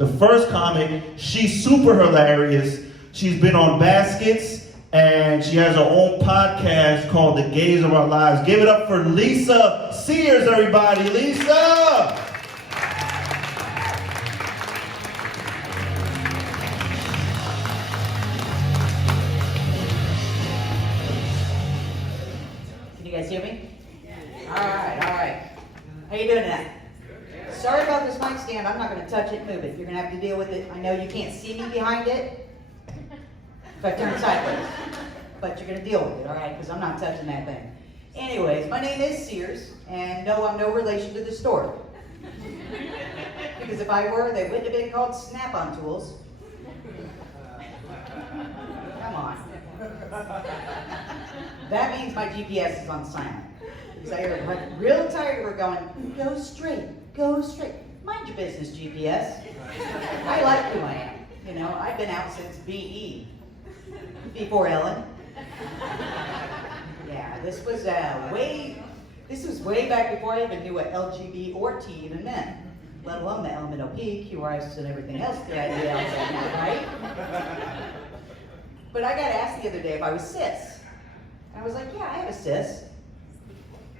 the first comic. She's super hilarious. She's been on Baskets, and she has her own podcast called The Gays of Our Lives. Give it up for Lisa Sears, everybody. Lisa! Can you guys hear me? All right. How you doing tonight? Sorry about this mic stand. I'm not going to touch it, move it. You're going to have to deal with it. I know you can't see me behind it if I turn sideways, but you're going to deal with it, all right? Because I'm not touching that thing. Anyways, my name is Sears, and no, I'm no relation to the store. Because if I were, they wouldn't have been called Snap-on tools. Come on. That means my GPS is on silent. Because I get real tired of her going, go straight, go straight. Mind your business, GPS. I like who I am. You know, I've been out since BE. Before Ellen. Yeah, this was way back before I even knew what LGB or T even meant. Let alone the elemental P, QRS, and everything else that I did outside now, right? But I got asked the other day if I was cis. And I was like, yeah, I have a cis.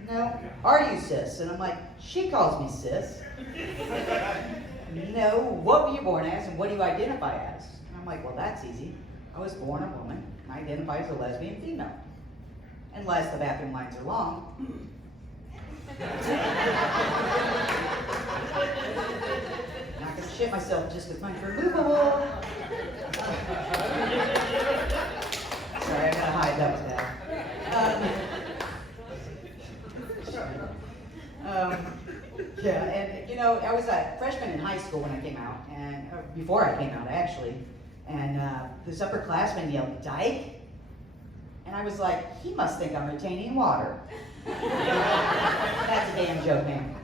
No, are you cis? And I'm like, she calls me cis. No, what were you born as and what do you identify as? And I'm like, well, that's easy. I was born a woman and I identify as a lesbian female. Unless the bathroom lines are long. Not gonna shit myself just because mine's removable. Sorry, I gotta hide that with that. Yeah, and you know, I was a freshman in high school when I came out, and before I came out actually, and this upperclassman yelled, "Dyke," and I was like, he must think I'm retaining water. That's a damn joke, man.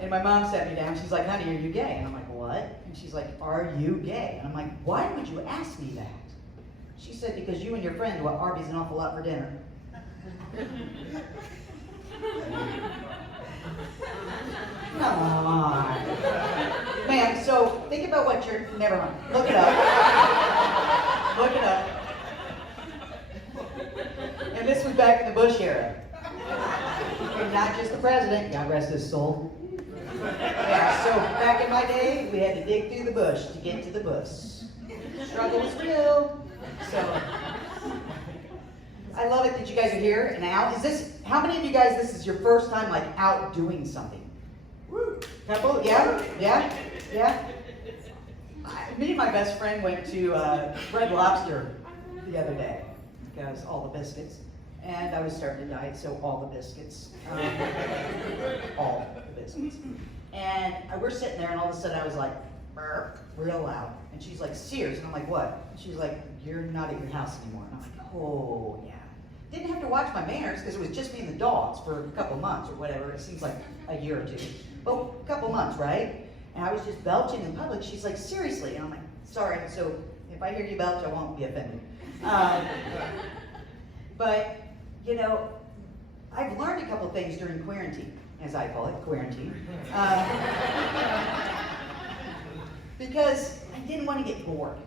And my mom sat me down, she's like, honey, are you gay? And I'm like, what? And she's like, are you gay? And I'm like, why would you ask me that? She said, because you and your friend want Arby's an awful lot for dinner. Come on. Man, so think about what you're, never mind. Look it up. Look it up. And this was back in the Bush era. And not just the president, God rest his soul. Yeah, so back in my day, we had to dig through the bush to get to the bush. Struggle was real. So, I love it that you guys are here and out. Is this, how many of you guys, this is your first time like out doing something? Woo. Couple? Yeah? Me and my best friend went to Red Lobster the other day because all the biscuits. And I was starting to diet, so all the biscuits. All the biscuits. And we're sitting there, and all of a sudden I was like, burp, real loud. And she's like, Sears. And I'm like, what? And she's like, you're not at your house anymore. And I'm like, oh, yeah. Didn't have to watch my manners, because it was just me and the dogs for a couple months or whatever. It seems like a year or two. But a couple months, right? And I was just belching in public. She's like, seriously? And I'm like, sorry. So if I hear you belch, I won't be offended. But, you know, I've learned a couple things during quarantine, as I call it, quarantine. Because I didn't want to get bored.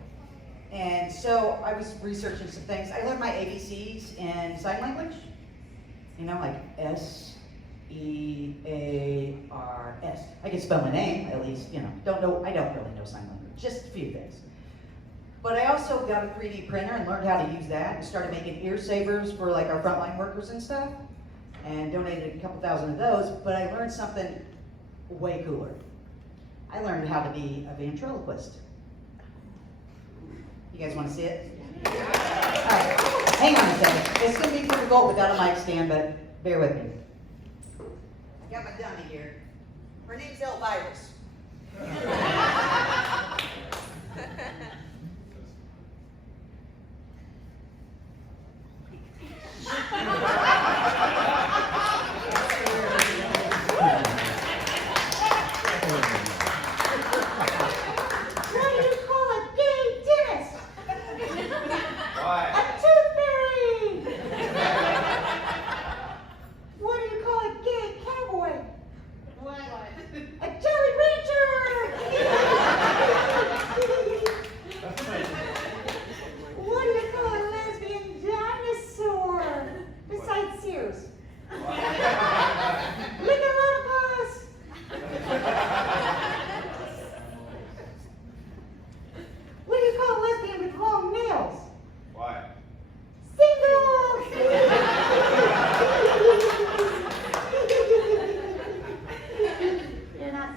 And so I was researching some things. I learned my ABCs in sign language. You know, like S-E-A-R-S. I can spell my name, at least, you know. I don't really know sign language, just a few things. But I also got a 3D printer and learned how to use that and started making ear savers for like our frontline workers and stuff. And donated a couple thousand of those, but I learned something way cooler. I learned how to be a ventriloquist. You guys want to see it? All right, hang on a second. It's going to be difficult without a mic stand, but bear with me. I got my dummy here. Her name's Elvirus. A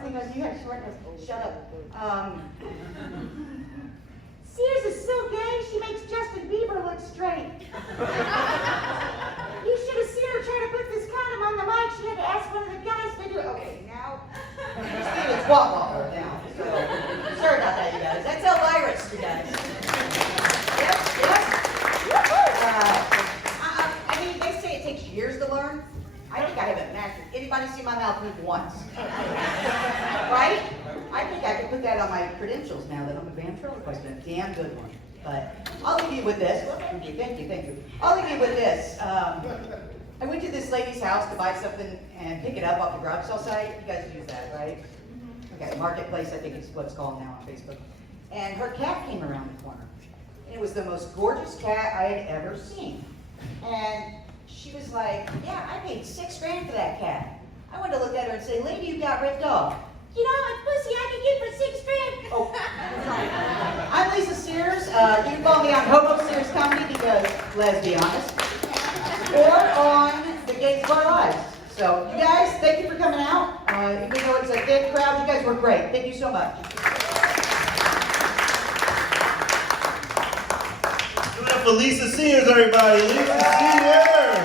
He goes, you got short nose. Shut up. Sears is so gay, she makes Justin Bieber look straight. You should have seen her try to put this condom on the mic. She had to ask one of the guys to do it. Okay, now, Steven's walk now. So, sorry about that, you guys. That's Elvira's, you guys. Yep. I mean, they say it takes years to learn. I think I haven't mastered. Anybody see my mouth move once? Right? I think I could put that on my credentials now that I'm a ventriloquist, and a damn good one. But I'll leave you with this. Well, thank you. I'll leave you with this. I went to this lady's house to buy something and pick it up off the garage sale site. You guys use that, right? Okay, Marketplace, I think it's what it's called now on Facebook. And her cat came around the corner. And it was the most gorgeous cat I had ever seen. And she was like, yeah, I paid $6 grand for that cat. I wanted to look at her and say, lady, you got ripped off. You know how much pussy I could get for $6 grand? Oh, I'm Lisa Sears. You can follow me on Hobo Sears Comedy because, let's be honest, or on The Gates of Our Lives. So, you guys, thank you for coming out. Even though it's a dead crowd, you guys were great. Thank you so much. Give it up for Lisa Sears, everybody. Lisa Sears.